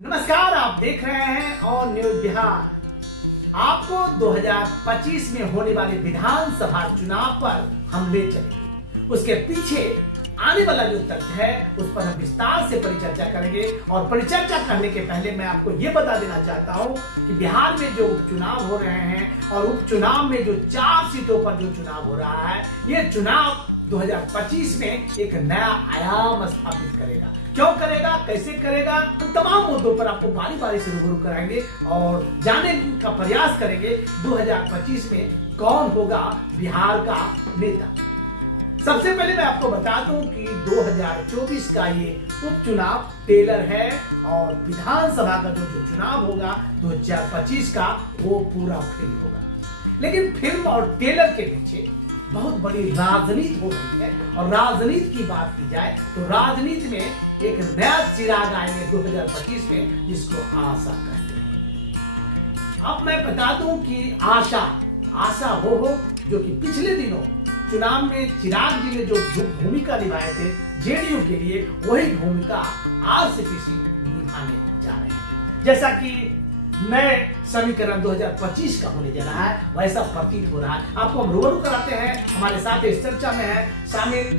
नमस्कार, आप देख रहे हैं ऑन न्यूज बिहार। आपको 2025 में होने वाले विधानसभा चुनाव पर हम ले चलेंगे। उसके पीछे आने वाला जो तथ्य है उस पर हम विस्तार से परिचर्चा करेंगे। और परिचर्चा करने के पहले मैं आपको ये बता देना चाहता हूँ कि बिहार में जो उपचुनाव हो रहे हैं और उपचुनाव में जो 4 सीटों पर जो चुनाव हो रहा है, ये चुनाव 2025 में एक नया आयाम स्थापित करेगा। क्यों करेगा, कैसे करेगा, तो तमाम मुद्दों पर आपको बारी बारी से रूबरू कराएंगे और जानने का प्रयास करेंगे 2025 में कौन होगा बिहार का नेता। सबसे पहले मैं आपको बता दूं कि 2024 का ये उपचुनाव टेलर है और विधानसभा का जो चुनाव होगा 2025 का वो पूरा फिल्म होगा। लेकिन फिल्म और टेलर के पीछे बहुत बड़ी राजनीति हो रही है। और राजनीति की बात की जाए तो राजनीति में एक नया चिराग आएंगे 2025 में, जिसको आशा कहते हैं। अब मैं बता दूं कि आशा वो जो कि पिछले दिनों चुनाव में चिराग जी ने जो भूमिका निभाए थे जेडीयू के लिए, वही भूमिका आरसीपी सिंह निभाने जा रहे हैं। जैसा कि नए समीकरण 2025 का होने जा रहा है, वैसा प्रतीत हो रहा है। आपको हम रूबरू कराते हैं। हमारे साथ इस चर्चा में है शामिल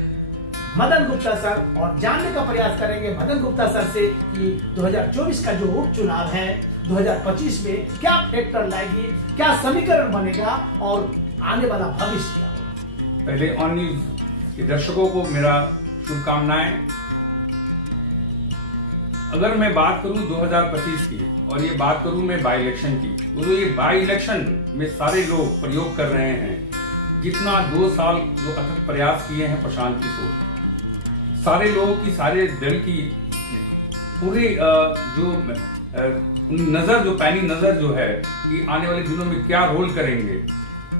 मदन गुप्ता सर और जानने का प्रयास करेंगे मदन गुप्ता सर से कि 2024 का जो उपचुनाव है 2025 में क्या फैक्टर लाएगी, क्या समीकरण बनेगा और आने वाला भविष्य क्या होगा। पहले ऑन न्यूज के दर्शकों को मेरा शुभकामनाएं। अगर मैं बात करूं 2025 की और ये बात करूं मैं बाई इलेक्शन की, तो ये बाई इलेक्शन में सारे लोग प्रयोग कर रहे हैं जितना 2 साल जो अथक प्रयास किए हैं प्रशांत किशोर, सारे लोगों की, सारे दल की पूरी जो नजर, जो पैनी नजर जो है कि आने वाले दिनों में क्या रोल करेंगे,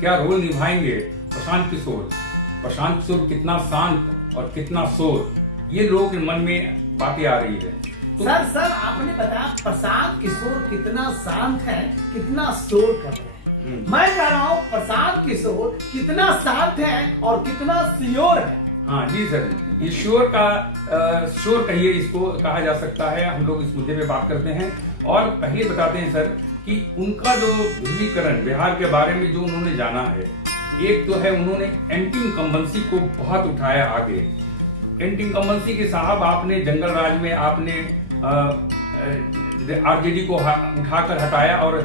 क्या रोल निभाएंगे प्रशांत किशोर कितना शांत और कितना शोर, ये लोगों के मन में बातें आ रही है। तो सर आपने बताया प्रशांत किशोर कितना शांत है, कितना शोर कर रहे हैं। मैं कह रहा हूँ प्रशांत किशोर कितना शांत है और कितना श्योर है। हाँ जी सर, ये शोर कहिए इसको कहा जा सकता है। हम लोग इस मुद्दे पे बात करते हैं और पहले बताते हैं सर कि उनका जो ध्रुवीकरण बिहार के बारे में जो उन्होंने जाना है, एक तो है उन्होंने एंटी इनकम्बेंसी को बहुत उठाया आगे। एंटी इनकम्बेंसी के साहब आपने जंगल राज में आपने आरजेडी को उठाकर हटाया और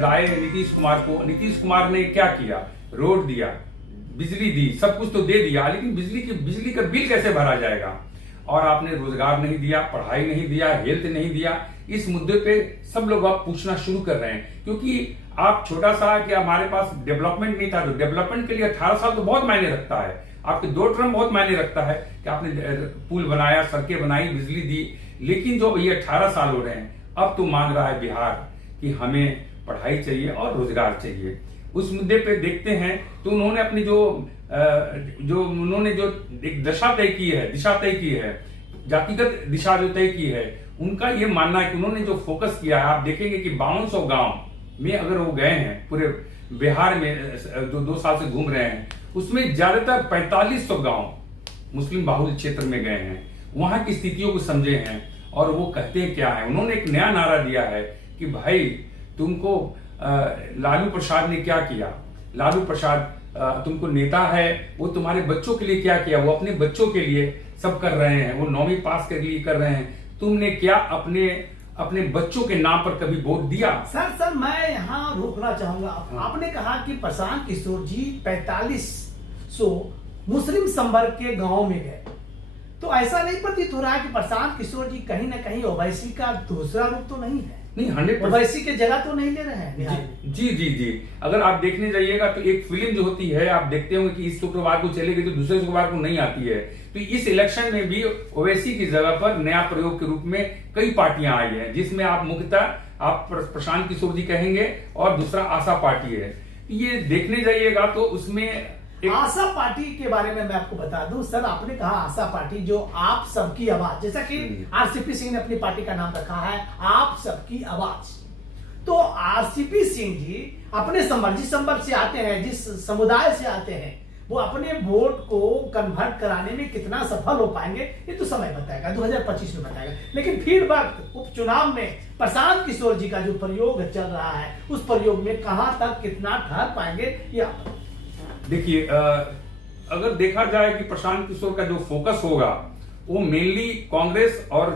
लाए नीतीश कुमार को। नीतीश कुमार ने क्या किया, रोड दिया, बिजली दी, सब कुछ तो दे दिया, लेकिन बिजली का बिल कैसे भरा जाएगा। और आपने रोजगार नहीं दिया, पढ़ाई नहीं दिया, हेल्थ नहीं दिया। इस मुद्दे पे सब लोग आप पूछना शुरू कर रहे हैं क्योंकि आप छोटा सा कि हमारे पास डेवलपमेंट नहीं था। तो डेवलपमेंट के लिए 18 साल तो बहुत मायने रखता है। आपके 2 टर्म बहुत मायने रखता है कि आपने पुल बनाया, सड़कें बनाई, बिजली दी। लेकिन जो ये 18 साल हो रहे हैं, अब तो मांग रहा है बिहार कि हमें पढ़ाई चाहिए और रोजगार चाहिए। उस मुद्दे पे देखते हैं तो उन्होंने अपनी उन्होंने जो एक दिशा तय की है, जातिगत दिशा जो तय की है, उनका ये मानना है कि उन्होंने जो फोकस किया है, आप देखेंगे कि 5200 गांव में अगर वो गए हैं पूरे बिहार में, जो 2 साल से घूम रहे हैं, उसमें ज्यादातर 4500 गांव मुस्लिम बाहुल क्षेत्र में गए हैं, वहां की स्थितियों को समझे हैं और वो कहते क्या है। उन्होंने एक नया नारा दिया है कि भाई तुमको लालू प्रसाद ने क्या किया, लालू प्रसाद तुमको नेता है, वो तुम्हारे बच्चों के लिए क्या किया, वो अपने बच्चों के लिए सब कर रहे हैं, वो 9वीं पास के लिए कर रहे हैं। तुमने क्या अपने बच्चों के नाम पर कभी वोट दिया? सर मैं यहाँ रोकना चाहूंगा। आपने कहा कि प्रशांत किशोर जी 4500 मुस्लिम संवर्ग के गांव में गए, तो ऐसा नहीं प्रतीत हो रहा है कि प्रशांत किशोर जी कहीं ना कहीं ओवैसी का दूसरा रूप तो नहीं है? नहीं, 100% ओवैसी के जगह तो नहीं ले रहे हैं जी। अगर आप देखने जाइएगा तो एक फिल्म जो होती है, आप देखते होंगे कि इस शुक्रवार को चलेगी तो दूसरे शुक्रवार को नहीं आती है। तो इस इलेक्शन में भी ओवैसी की जगह पर नया प्रयोग के रूप में कई पार्टियां आई हैं, जिसमें आप मुख्यतः आप प्रशांत किशोर जी कहेंगे और दूसरा आशा पार्टी है। ये देखने जाइएगा तो उसमें आशा पार्टी के बारे में मैं आपको बता दूं सर, आपने कहा आशा पार्टी जो आप सबकी आवाज, जैसा कि आरसीपी सिंह ने अपनी पार्टी का नाम रखा है आप सबकी आवाज। तो आरसीपी सिंह जी अपने संवर्ग, जिस संवर्ग से आते हैं, जिस समुदाय से आते हैं, वो अपने वोट को कन्वर्ट कराने में कितना सफल हो पाएंगे ये तो समय बताएगा, 2025 में बताएगा। लेकिन फिर वक्त उपचुनाव में प्रशांत किशोर जी का जो प्रयोग चल रहा है उस प्रयोग में कहां तक कितना ठहर पाएंगे ये देखिए, अगर देखा जाए कि प्रशांत किशोर का जो फोकस होगा वो मेनली कांग्रेस और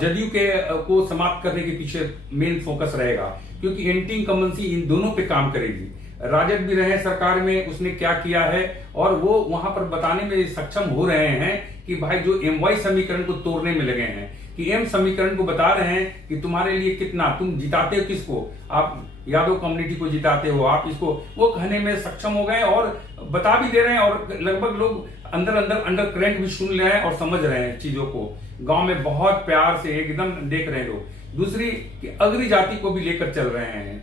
जदयू के को समाप्त करने के पीछे मेन फोकस रहेगा, क्योंकि एंटी इनकम्बेंसी इन दोनों पे काम करेगी। राजद भी रहे सरकार में, उसने क्या किया है और वो वहां पर बताने में सक्षम हो रहे हैं कि भाई जो एम-वाई समीकरण को तोड़ने में लगे हैं, कि एम समीकरण को बता रहे हैं कि तुम्हारे लिए कितना, तुम जिताते हो किसको, आप यादव कम्युनिटी को जिताते हो, आप इसको, वो कहने में सक्षम हो गए और बता भी दे रहे हैं। और लगभग लोग अंडर करंट भी सुन रहे हैं और समझ रहे हैं चीजों को। गांव में बहुत प्यार से एकदम देख रहे हैं लोग। दूसरी कि अग्री जाति को भी लेकर चल रहे हैं,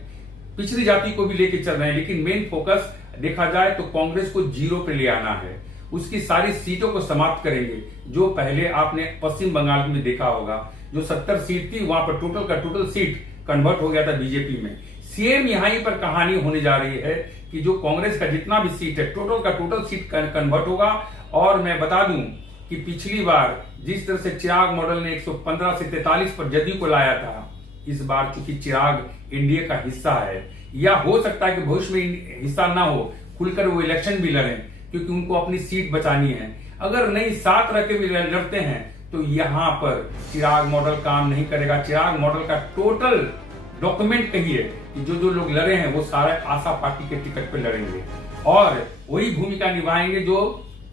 पिछड़ी जाति को भी लेकर चल रहे हैं, लेकिन मेन फोकस देखा जाए तो कांग्रेस को 0 पे ले आना है। उसकी सारी सीटों को समाप्त करेंगे। जो पहले आपने पश्चिम बंगाल में देखा होगा, जो 70 सीट थी वहां पर टोटल का टोटल सीट कन्वर्ट हो गया था बीजेपी में। सेम यहां पर कहानी होने जा रही है कि जो कांग्रेस का जितना भी सीट है टोटल का टोटल सीट कन्वर्ट होगा। और मैं बता दूं कि पिछली बार जिस तरह से चिराग मॉडल ने 115 से 43 पर जदयू को लाया था, इस बार चूंकि चिराग इंडिया का हिस्सा है, या हो सकता है कि भविष्य में हिस्सा ना हो, खुलकर वो इलेक्शन भी लड़ें, क्योंकि उनको अपनी सीट बचानी है। अगर नहीं साथ रह के भी लड़ते हैं तो यहां पर चिराग मॉडल काम नहीं करेगा। चिराग मॉडल का टोटल डॉक्यूमेंट कहिए कि जो लोग लड़े हैं वो सारे आशा पार्टी के टिकट पे लड़ेंगे और वही भूमिका निभाएंगे जो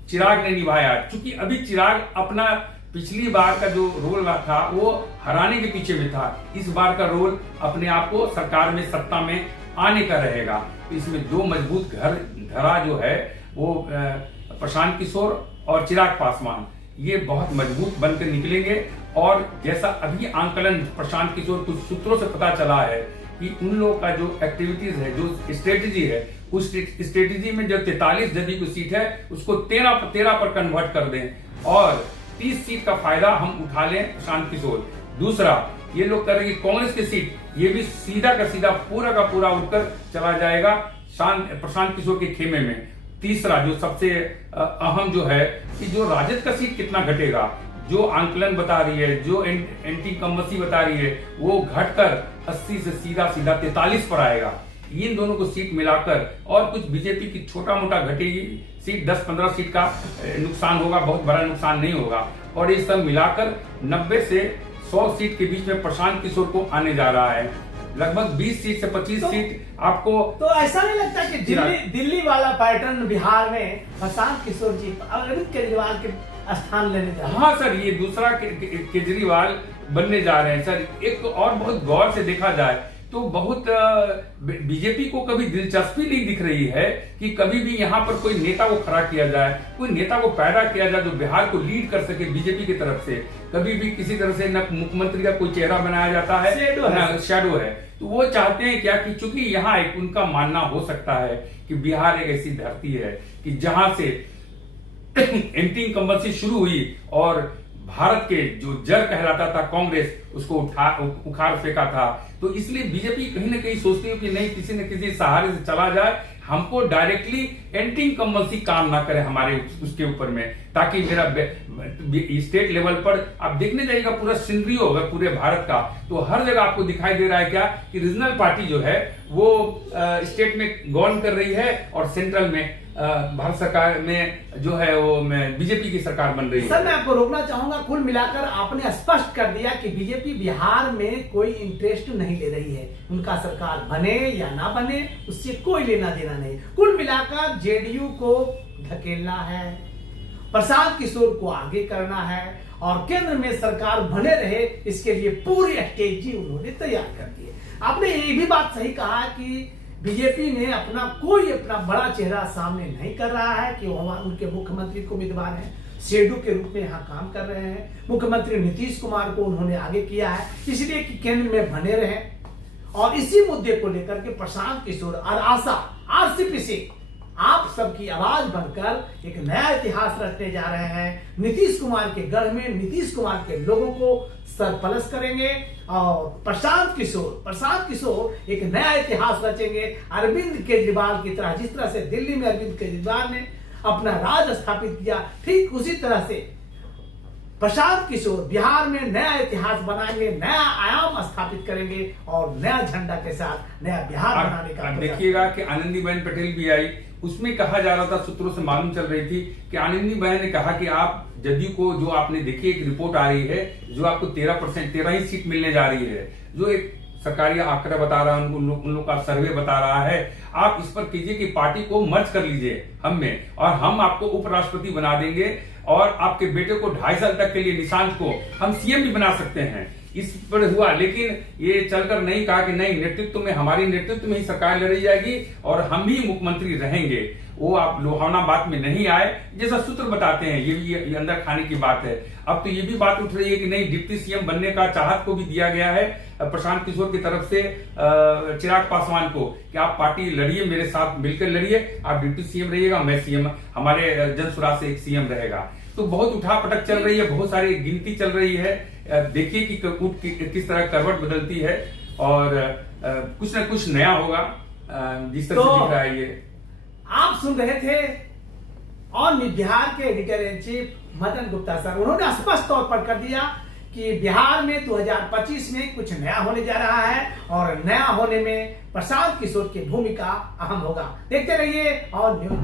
चिराग ने निभाया। क्योंकि अभी चिराग अपना पिछली बार का जो रोल था वो हराने के पीछे में था, इस बार का रोल अपने आप को सरकार में सत्ता में आने का रहेगा। इसमें 2 मजबूत धरा जो है वो प्रशांत किशोर और चिराग पासवान, ये बहुत मजबूत बनकर निकलेंगे। और जैसा अभी आंकलन प्रशांत किशोर कुछ सूत्रों से पता चला है कि उन लोगों का जो एक्टिविटीज है, जो स्ट्रेटेजी है, उस स्ट्रेटेजी में जो 43 जदयू की सीट है उसको 13 पर कन्वर्ट कर दें और 30 सीट का फायदा हम उठा लें प्रशांत किशोर। दूसरा, ये लोग कर रहे हैं कांग्रेस की सीट, ये भी सीधा का सीधा पूरा का पूरा उठकर चला जाएगा प्रशांत किशोर के खेमे में। तीसरा, जो सबसे अहम जो है कि जो राजद का सीट कितना घटेगा, जो आंकलन बता रही है, जो एंटी इनकम्बेंसी बता रही है, वो घटकर 80 से सीधा 43 पर आएगा। इन दोनों को सीट मिलाकर और कुछ बीजेपी की छोटा मोटा घटेगी सीट, 10-15 सीट का नुकसान होगा, बहुत बड़ा नुकसान नहीं होगा। और ये सब मिलाकर 90 से 100 सीट के बीच में प्रशांत किशोर को आने जा रहा है। लगभग 20 सीट से 25 सीट आपको। तो ऐसा नहीं लगता कि दिल्ली वाला पैटर्न बिहार में प्रशांत किशोर जी अरविंद केजरीवाल के स्थान लेने जा रहे हैं? हाँ सर, ये दूसरा केजरीवाल बनने जा रहे हैं सर। एक और बहुत गौर से देखा जाए तो बहुत बीजेपी को कभी दिलचस्पी नहीं दिख रही है कि कभी भी यहाँ पर कोई नेता को खड़ा किया जाए, कोई नेता को पैदा किया जाए जो बिहार को लीड कर सके बीजेपी की तरफ से। कभी भी किसी तरह से न मुख्यमंत्री का कोई चेहरा बनाया जाता है, शैडो है। तो वो चाहते हैं क्या कि चूंकि यहाँ एक उनका मानना हो सकता है कि बिहार एक ऐसी धरती है कि जहां से एंटी इनकम्बेंसी शुरू हुई और भारत के जो जड़ कहलाता था कांग्रेस, उसको उखाड़ फेंका था। तो इसलिए बीजेपी कहीं ना कहीं सोचती है कि नहीं, किसी न किसी सहारे से चला जाए, हमको डायरेक्टली एंटी इनकम्बेंसी काम ना करे हमारे उसके ऊपर में, ताकि मेरा स्टेट लेवल पर आप देखने जाइएगा पूरा सीनरी होगा पूरे भारत का, तो हर जगह आपको दिखाई दे रहा है क्या कि रीजनल पार्टी जो है वो स्टेट में गवर्न कर रही है और सेंट्रल में भारत सरकार में जो है वो बीजेपी की सरकार बन रही है। सर, मैं आपको रोकना चाहूंगा। कुल मिलाकर आपने स्पष्ट कर दिया कि बीजेपी बिहार में कोई इंटरेस्ट नहीं ले रही है। उनका सरकार बने या ना बने उससे कोई लेना देना नहीं। कुल मिलाकर जेडीयू को धकेलना है, प्रशांत किशोर को आगे करना है और केंद्र में सरकार बने रहे, इसके लिए पूरी स्ट्रेटेजी उन्होंने तैयार कर दी है। आपने ये भी बात सही कहा कि बीजेपी ने अपना बड़ा चेहरा सामने नहीं कर रहा है कि वो उनके मुख्यमंत्री को उम्मीदवार हैं, शेडू के रूप में यहाँ काम कर रहे हैं। मुख्यमंत्री नीतीश कुमार को उन्होंने आगे किया है इसलिए कि केंद्र में बने रहे। और इसी मुद्दे को लेकर के प्रशांत किशोर और आशा आरसीपी से आप सबकी आवाज बनकर एक नया इतिहास रचने जा रहे हैं। नीतीश कुमार के गढ़ में नीतीश कुमार के लोगों को सरपलस करेंगे और प्रशांत किशोर एक नया इतिहास रचेंगे। अरविंद केजरीवाल की तरह, जिस तरह से दिल्ली में अरविंद केजरीवाल ने अपना राज स्थापित किया, ठीक उसी तरह से प्रशांत किशोर बिहार में नया इतिहास बनाएंगे, नया आयाम स्थापित करेंगे और नया झंडा के साथ नया बिहार बनाने का। देखिएगा कि आनंदीबेन पटेल भी आई, उसमें कहा जा रहा था, सूत्रों से मालूम चल रही थी कि आनंदीबेन ने कहा कि आप जदयू को, जो आपने देखी एक रिपोर्ट आ रही है जो आपको 13% ही सीट मिलने जा रही है, जो एक सरकारी आंकड़ा बता रहा है, उन लोग का सर्वे बता रहा है, आप इस पर कीजिए कि पार्टी को मर्ज कर लीजिए हम में, और हम आपको उपराष्ट्रपति बना देंगे और आपके बेटे को 2.5 साल तक के लिए, निशांत को हम सीएम भी बना सकते हैं। इस पर हुआ, लेकिन ये चलकर नहीं कहा कि नहीं, नेतृत्व में, हमारी नेतृत्व में ही सरकार लड़ी जाएगी और हम ही मुख्यमंत्री रहेंगे। वो आप लोहाना बात में नहीं आए, जैसा सूत्र बताते हैं। ये अंदर खाने की बात है। अब तो ये भी बात उठ रही है कि नहीं, डिप्टी सीएम बनने का चाहत को भी दिया गया है प्रशांत किशोर की तरफ से चिराग पासवान को, कि आप पार्टी लड़िए, मेरे साथ मिलकर लड़िए, आप डिप्टी सीएम रहिएगा, मैं सीएम, हमारे जनसुराज से एक सीएम रहेगा। तो बहुत उठापटक चल रही है, बहुत सारी गिनती चल रही है। देखिए कि किस तरह करवट बदलती है और कुछ ना कुछ नया होगा जिस तरह से दिख रहा है। ये आप सुन रहे थे और बिहार के editor in chief Madan Gupta sir, उन्होंने स्पष्ट तौर पर कर दिया कि बिहार में 2025 में कुछ नया होने जा रहा है और नया होने में प्रशांत किशोर की भूमिका अहम होगा। देखते रहिए और न्यूज।